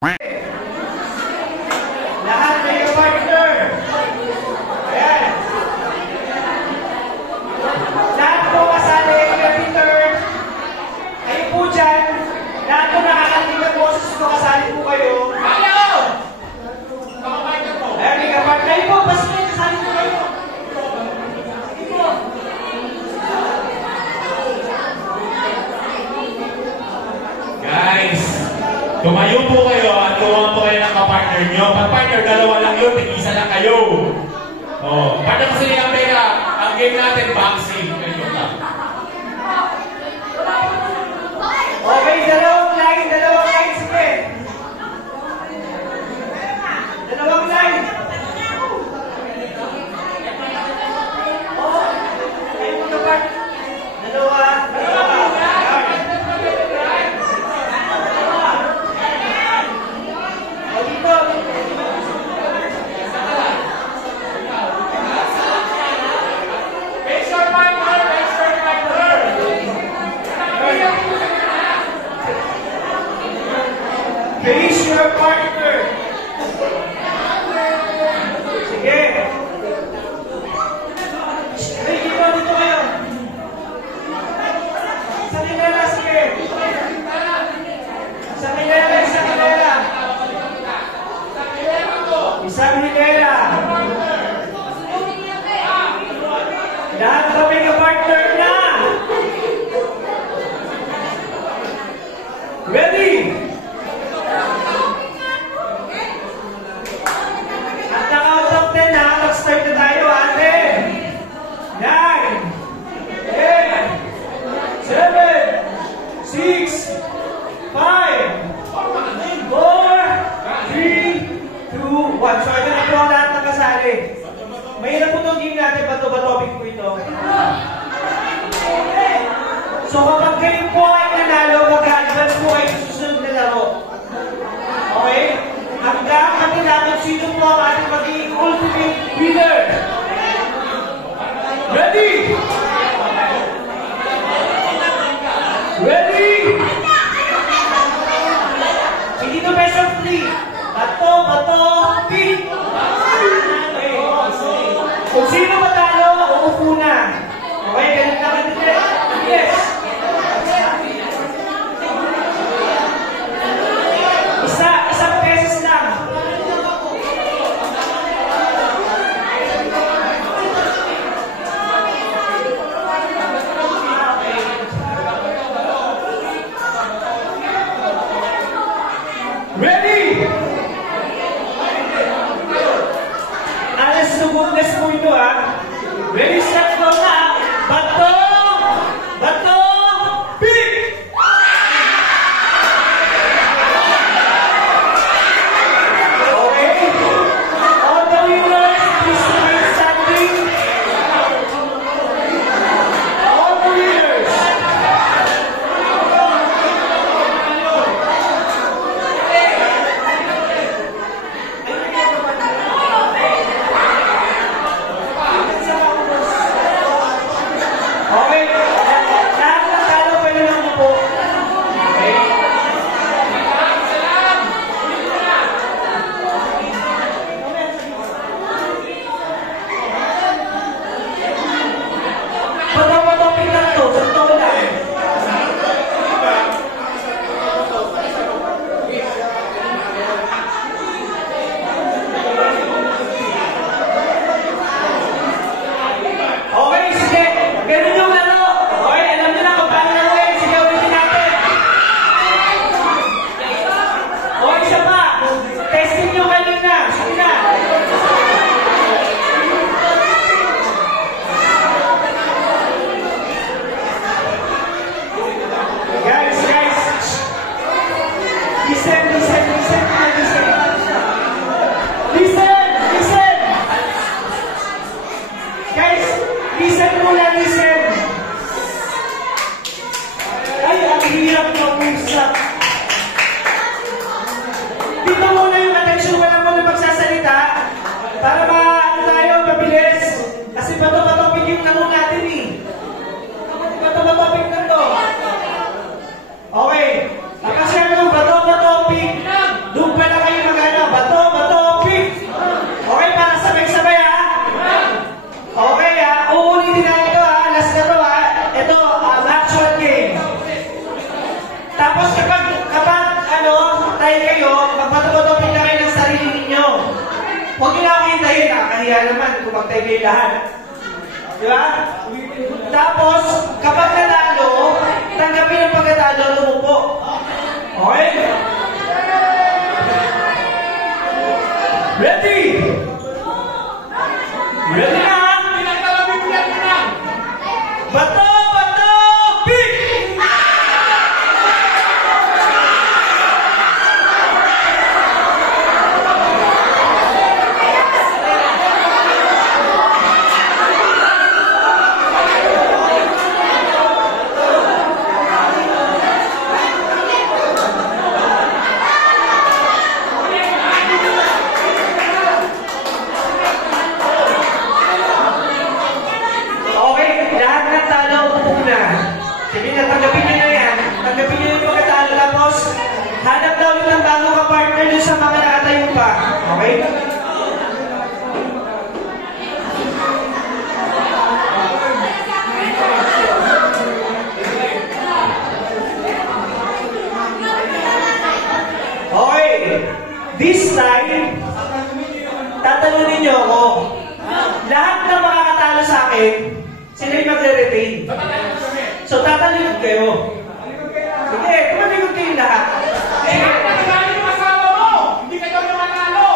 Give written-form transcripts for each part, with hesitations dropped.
Lahat kayo partner. Ayan. Lahat po kasali kay Peter. Kayo po dyan. Lahat po nakakating na boses ko kasali po kayo. Hello! Ayan, may kapart. Kayo po, basta may kasali po kayo. Sige po. Guys, tumayo po kayo at tuwang po kayo ng kapartner nyo. Pag partner, dalawa lang yun, tig-isa lang kayo. Oh, partner ko sila ang pera. Ang game natin, boxing. Kayo lang. Okay, dalawang line, sige. Dalawang line. Oh, kayo po kapart. Dalawa. O dito. Face your partner, face your partner. Face your partner. Sige. Ay, dito kayo. Sa kanila, sige. Sa kanila. Isang hilera. Lahat kami ka-partner na. Ready? At naka-out of 10 na, mag-start na tayo, ate. 9, 8, 7, 6, 5, 4, 3, 2, 1. So, ito na po ang lahat ng kasali. Mahirap po itong game natin, bato-ba topic po ito. So, kapag kayo po ay nanalo, mag-advance po kayo sa susunod na laro. Okay? Hanggang natin sino po ang ating magiging ultimate winner. Ready? Ready? Hindi to best of 3. Bato, pick. Okay. Kung sino matalo, uupo na. Okay, ganun na kanila. Yes. Isang beses lang. Ready? Alas segundos po ito, ha? Ready, start go na. Bato, pick! Okay. All the winners, please remain standing. All the winners. Okay. Lahat ng talo pwede lang po. Okay. Pag-topic lang to, sunto ko lang. Okay, sige. Ganun yung laro. Okay, alam nyo na kung paano laro eh. Sige, ulitin natin. Okay, isa pa. Testing nyo kanina. Sige na. Guys. Listen. Guys, listen muna. Ay, ang hirap mag-usap. Dito muna yung attention, walang muna magsasalita. Para tayo, mabilis. Kasi bato-bato yung laro natin eh. Bato-bato na to. Okay. Nakashare ng bato-bato, doon Huwag niyo na ako hintayin. Nakakahiya naman kung magtay kayo lahat. Di ba? Tapos, kapag nanalo, tanggapin ang pagkatalo at umupo. Okay? Ready? Ready na? Bato! Bato! Pick! Sige na, tanggapin nyo na yan. Tanggapin nyo yung pagkatalo. Tapos, hanap daw ulit ng bagong kapartner nyo sa mga nakatayo pa. Okay? Okay. This time, tatalunin nyo ako. Lahat na makakatalo sa akin, sila yung magre-retain. So, tatalikod kayo. Sige, tumalikod kayo lahat. Eh, nakakagaling yung asawa mo! Hindi kayo yung manalo!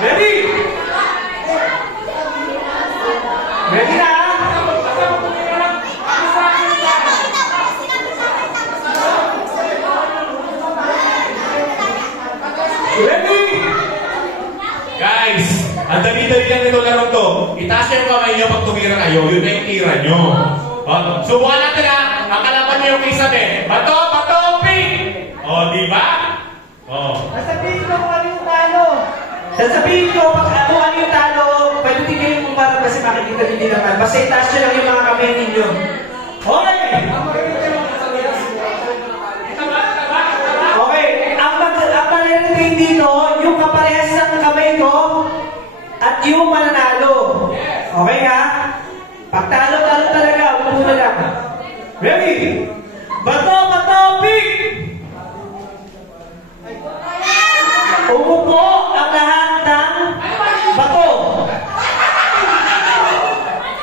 Ready? Ready na? Ready? Guys, ang dali-dali lang nito laro to. Itaas niyo yung kamay niyo pag tumira kayo. Yun na yung tira niyo. Subukan natin ha. Ang kalaban niyo yung isabi. Bato, bato, ping! O, di ba? O. Sasabihin ko kung ano yung talo. Sasabihin ko kung ano yung talo. Pwede kayo kung para kasi makikita hindi naman. Basta itaas nyo lang yung mga kamay ninyo. Okay! Okay, ang mananatin dito, yung kaparehas ng kamay ko at yung mananalo. Okay ha? Pagtalo, talo talaga. Upo na lang. Ready? Bato, bato, pick! Umupo ang lahat ng bato.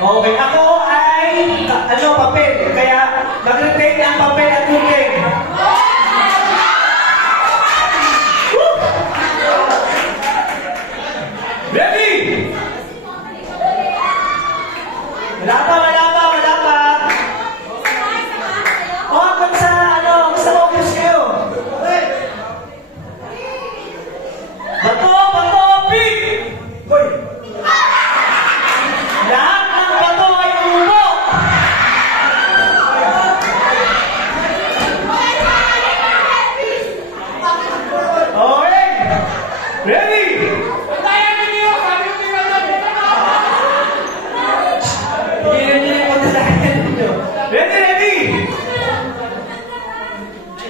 Okay, ako ay papel. Kaya mag-retain ang papel at gunting. Ready? Wala pa. O, hanggang sa office kayo. Bato, bato, pick! Lahat ng bato ay umupo. Okay. Ready? Ready?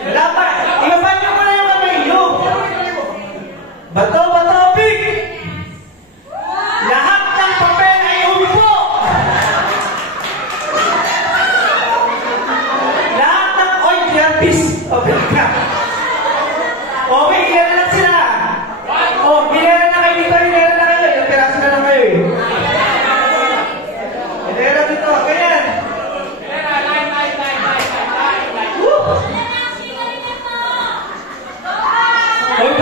Wala pa. Ilaban niyo muna yung kamay niyo. Bato, bato, pick! Lahat ng papel ay umupo. Lahat ng oy, gratis. Papel ka. Okay, ilan na lang sila. Oh, bilera na kayo dito, bilera na kayo. Ilang piraso na lang kayo eh. Bilera dito, ganyan. Hoy,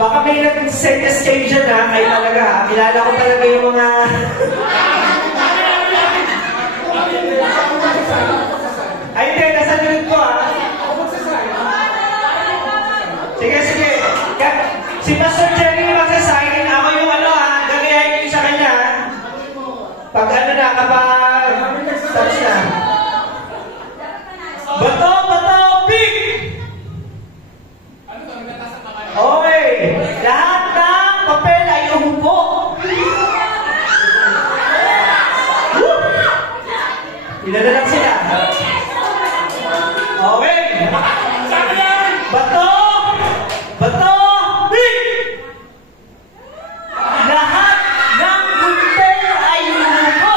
baka may nag-sentence kayo dyan ha. Ay talaga ha. Kilala ko talaga yung mga... Ay hindi, nasa likod ko ha. Sige. Si Pastor Jerry magsasign. Ako yung gagayahin yung sa kanya ha. Pag kapag... Tapos na. Bato, pick! Okay. Lahat ng papel ay umupo. Ilan na lang sila? Okay. Bato, pick! Lahat ng gunting ay umupo.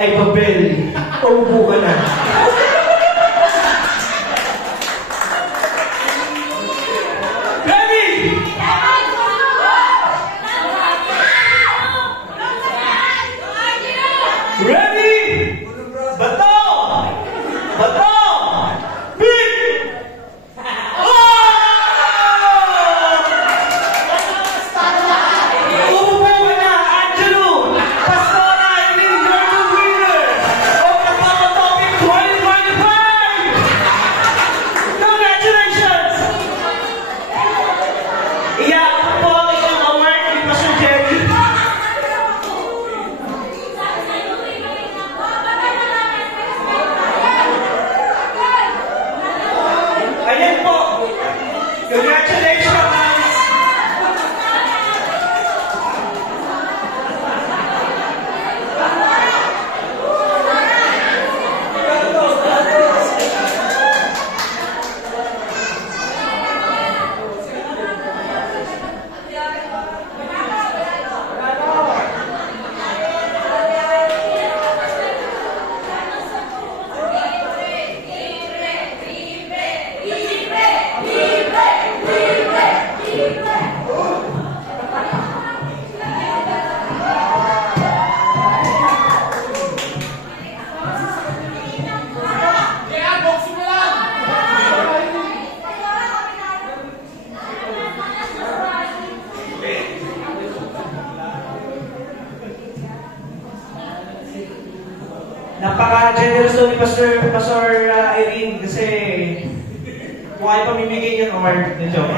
ay papel. Umupo ka na. Ready? Ready? Bato! Bato! Beat! Umupo ka na, Angelo! Pastora, you're the winner of the Papa Topic 2025! Congratulations! Iyakan po ang isang award ni Pastor Jerry. Ayan po. Congratulations! Napaka-generous to ni Pastor Irene kasi kung ay pamimigay yung award na joke.